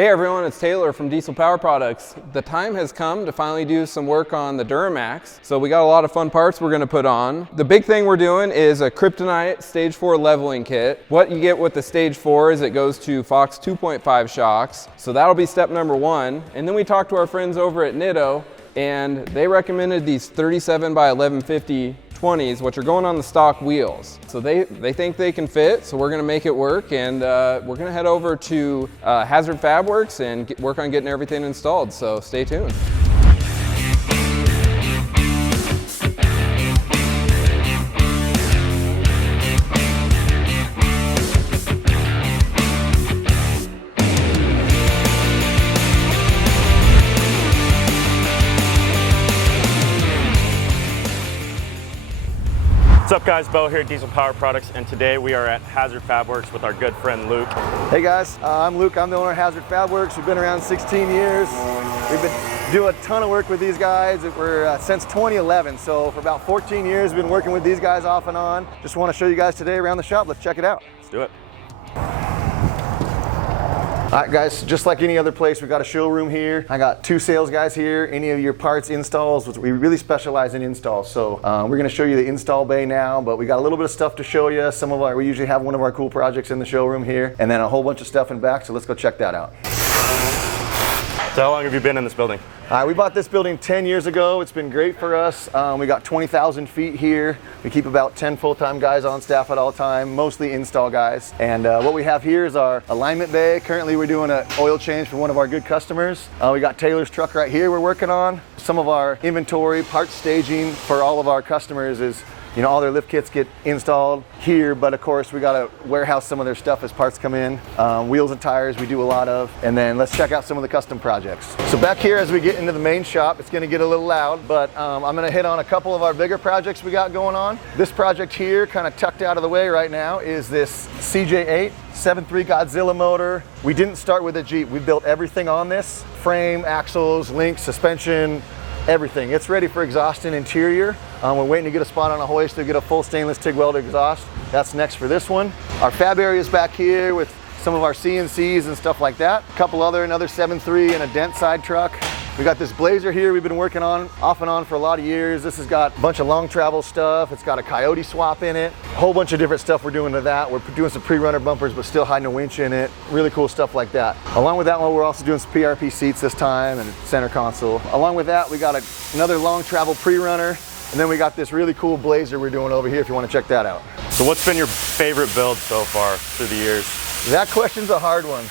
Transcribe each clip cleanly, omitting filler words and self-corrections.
Hey everyone, it's Taylor from Diesel Power Products. The time has come to finally do some work on the Duramax. So we got a lot of fun parts we're gonna put on. The big thing we're doing is a Kryptonite Stage 4 leveling kit. What you get with the Stage 4 is it goes to Fox 2.5 shocks. So that'll be step number one. And then we talked to our friends over at Nitto, and they recommended these 37 by 1150 20s, which are going on the stock wheels. So they think they can fit, so we're gonna make it work, and we're gonna head over to Hazzard Fab Works and work on getting everything installed, so stay tuned. What's up guys, Bo here at Diesel Power Products, and today we are at Hazzard Fab Works with our good friend Luke. Hey guys, I'm Luke. I'm the owner of Hazzard Fab Works. We've been around 16 years. We've been doing a ton of work with these guys. We're since 2011, so for about 14 years we've been working with these guys off and on. Just want to show you guys today around the shop. Let's check it out. Let's do it. All right guys, just like any other place, we've got a showroom here. I got two sales guys here. Any of your parts installs, we really specialize in installs. So we're gonna show you the install bay now, but we got a little bit of stuff to show you. We usually have one of our cool projects in the showroom here, and then a whole bunch of stuff in back, so let's go check that out. So how long have you been in this building? We bought this building 10 years ago. It's been great for us. We got 20,000 feet here. We keep about 10 full-time guys on staff at all time, mostly install guys. And what we have here is our alignment bay. Currently we're doing an oil change for one of our good customers. We got Taylor's truck right here we're working on. Some of our inventory, parts staging for all of our customers is, you know, all their lift kits get installed here, but of course we gotta warehouse some of their stuff as parts come in. Wheels and tires we do a lot of, and then let's check out some of the custom projects. So back here as we get into the main shop, it's gonna get a little loud, but I'm gonna hit on a couple of our bigger projects we got going on. This project here, kind of tucked out of the way right now, is this CJ8 7.3 Godzilla motor. We didn't start with a Jeep. We built everything on this: frame, axles, links, suspension, everything. It's ready for exhaust and interior. We're waiting to get a spot on a hoist to get a full stainless TIG welded exhaust. That's next for this one. Our fab area is back here with some of our CNCs and stuff like that. A couple another 7.3 and a dent side truck. We got this Blazer here we've been working on off and on for a lot of years. This has got a bunch of long travel stuff. It's got a Coyote swap in it. A whole bunch of different stuff we're doing to that. We're doing some pre-runner bumpers, but still hiding a winch in it. Really cool stuff like that. Along with that one, we're also doing some PRP seats this time and a center console. Along with that, we got another long travel pre-runner. And then we got this really cool Blazer we're doing over here if you want to check that out. So what's been your favorite build so far through the years? That question's a hard one.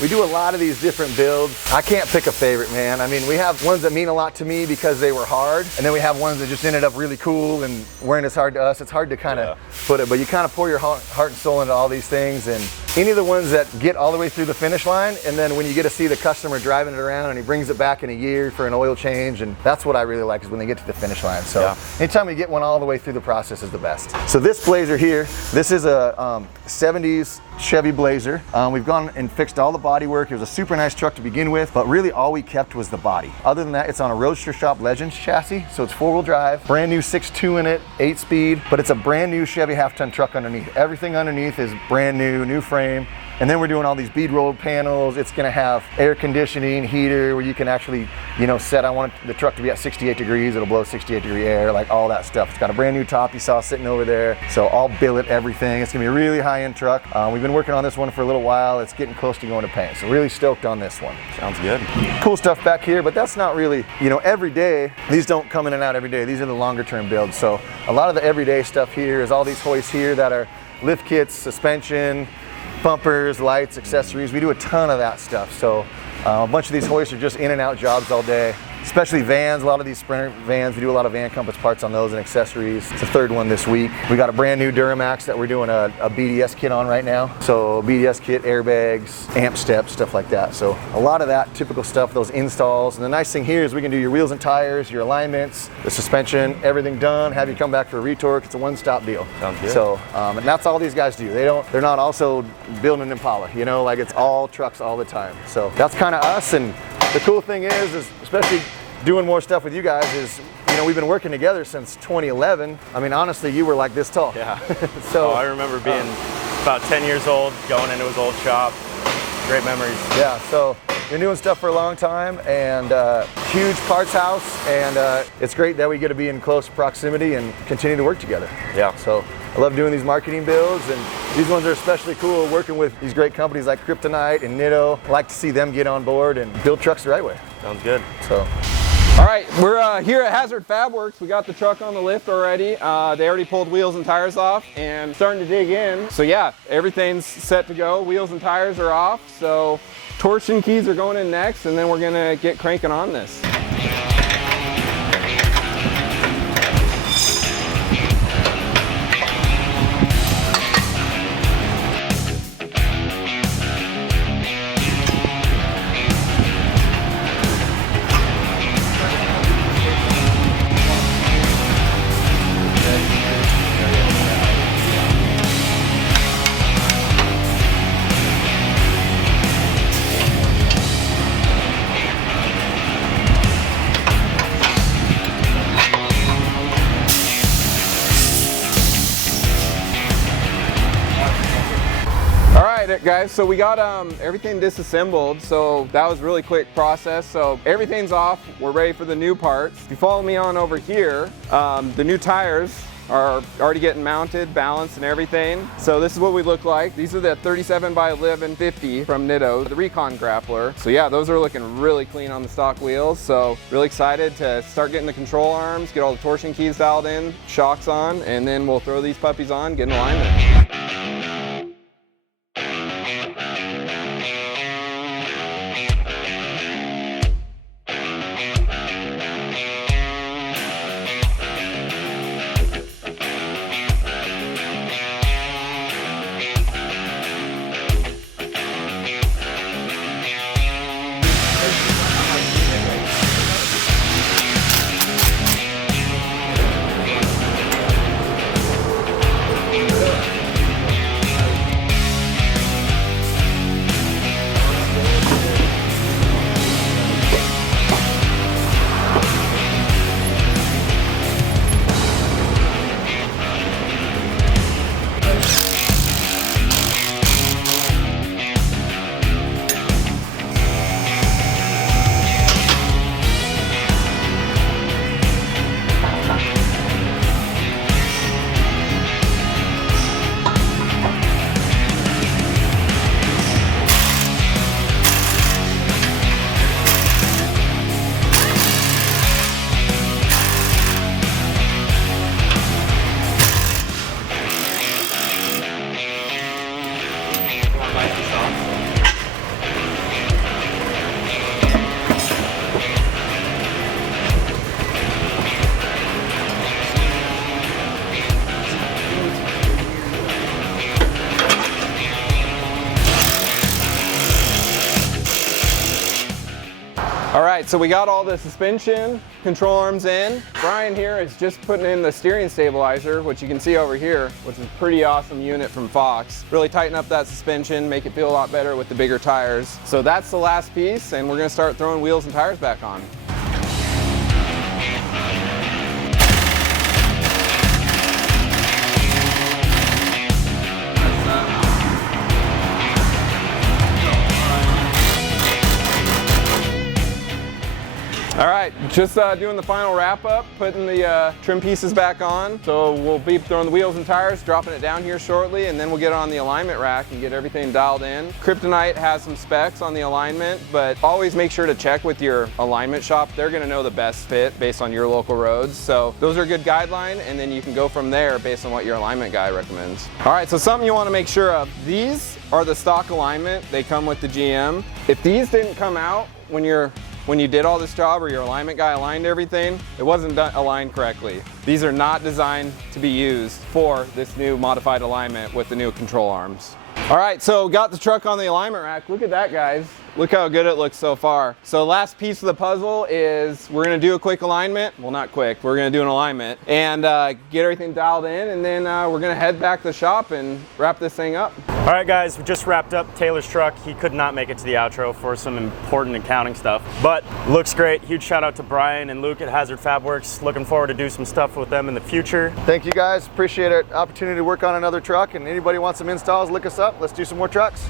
We do a lot of these different builds. I can't pick a favorite, man. I mean, we have ones that mean a lot to me because they were hard, and then we have ones that just ended up really cool and weren't as hard to us. It's hard to kind of put it, but you kind of pour your heart and soul into all these things, and any of the ones that get all the way through the finish line, and then when you get to see the customer driving it around and he brings it back in a year for an oil change, and that's what I really like, is when they get to the finish line. So anytime you get one all the way through the process is the best. So this Blazer here, this is a 70s Chevy Blazer. We've gone and fixed all the body work. It was a super nice truck to begin with, but really all we kept was the body. Other than that, it's on a Roadster Shop Legends chassis, so it's 4-wheel drive, brand new 6.2 in it, 8-speed, but it's a brand new Chevy half-ton truck underneath. Everything underneath is brand new frame. And then we're doing all these bead rolled panels. It's gonna have air conditioning, heater, where you can actually, you know, set, I want the truck to be at 68 degrees, it'll blow 68-degree air, like all that stuff. It's got a brand new top you saw sitting over there. So all billet, everything. It's gonna be a really high-end truck. We've been working on this one for a little while. It's getting close to going to paint. So really stoked on this one. Sounds good. Cool stuff back here, but that's not really, you know, every day. These don't come in and out every day. These are the longer term builds. So a lot of the everyday stuff here is all these hoists here that are lift kits, suspension, bumpers, lights, accessories. We do a ton of that stuff. So a bunch of these hoists are just in and out jobs all day. especially vans. A lot of these Sprinter vans, we do a lot of van compass parts on those and accessories. It's the third one this week. We got a brand new Duramax that we're doing a BDS kit on right now. So BDS kit, airbags, amp steps, stuff like that. So a lot of that typical stuff, those installs. And the nice thing here is we can do your wheels and tires, your alignments, the suspension, everything done, have you come back for a retorque. It's a one-stop deal. Sounds good. So, and that's all these guys do. They're not also building an Impala, you know, like it's all trucks all the time. So that's kind of us. And the cool thing is especially doing more stuff with you guys is, you know, we've been working together since 2011. I mean, honestly, you were like this tall. Yeah. So I remember being about 10 years old, going into his old shop, Great memories. Yeah, so been doing stuff for a long time, and huge parts house, and it's great that we get to be in close proximity and continue to work together. Yeah, so I love doing these marketing builds, and these ones are especially cool working with these great companies like Kryptonite and Nitto. I like to see them get on board and build trucks the right way. Sounds good. So. All right, we're here at Hazzard Fab Works. We got the truck on the lift already. They already pulled wheels and tires off and starting to dig in. So yeah, everything's set to go. Wheels and tires are off. So torsion keys are going in next, and then we're gonna get cranking on this. Guys, so we got everything disassembled, so that was a really quick process. So everything's off, we're ready for the new parts. If you follow me on over here, the new tires are already getting mounted, balanced and everything. So this is what we look like. These are the 37 by 1150 from Nitto, the Recon Grappler. So yeah, those are looking really clean on the stock wheels. So really excited to start getting the control arms, get all the torsion keys dialed in, shocks on, and then we'll throw these puppies on, get in alignment. All right, so we got all the suspension control arms in. Brian here is just putting in the steering stabilizer, which you can see over here, which is a pretty awesome unit from Fox. Really tighten up that suspension, make it feel a lot better with the bigger tires. So that's the last piece, and we're gonna start throwing wheels and tires back on. All right, just doing the final wrap up, putting the trim pieces back on. So we'll be throwing the wheels and tires, dropping it down here shortly, and then we'll get on the alignment rack and get everything dialed in. Kryptonite has some specs on the alignment, but always make sure to check with your alignment shop. They're gonna know the best fit based on your local roads. So those are a good guideline, and then you can go from there based on what your alignment guy recommends. All right, so something you wanna make sure of, these are the stock alignment. They come with the GM. If these didn't come out when you did all this job, or your alignment guy aligned everything, it wasn't aligned correctly. These are not designed to be used for this new modified alignment with the new control arms. All right, so got the truck on the alignment rack. Look at that, guys. Look how good it looks so far. So last piece of the puzzle is we're gonna do a quick alignment. Well, not quick, we're gonna do an alignment and get everything dialed in, and then we're gonna head back to the shop and wrap this thing up. All right, guys, we just wrapped up Taylor's truck. He could not make it to the outro for some important accounting stuff, but looks great. Huge shout out to Brian and Luke at Hazzard Fab Works. Looking forward to do some stuff with them in the future. Thank you guys, appreciate it. Opportunity to work on another truck, and anybody wants some installs, look us up. Let's do some more trucks.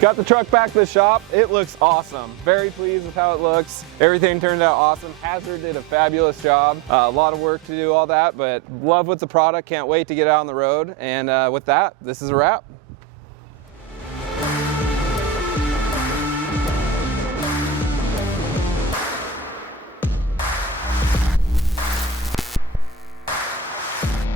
Got the truck back to the shop. It looks awesome. Very pleased with how it looks. Everything turned out awesome. Hazzard did a fabulous job. A lot of work to do all that, but love with the product. Can't wait to get out on the road. And with that, this is a wrap.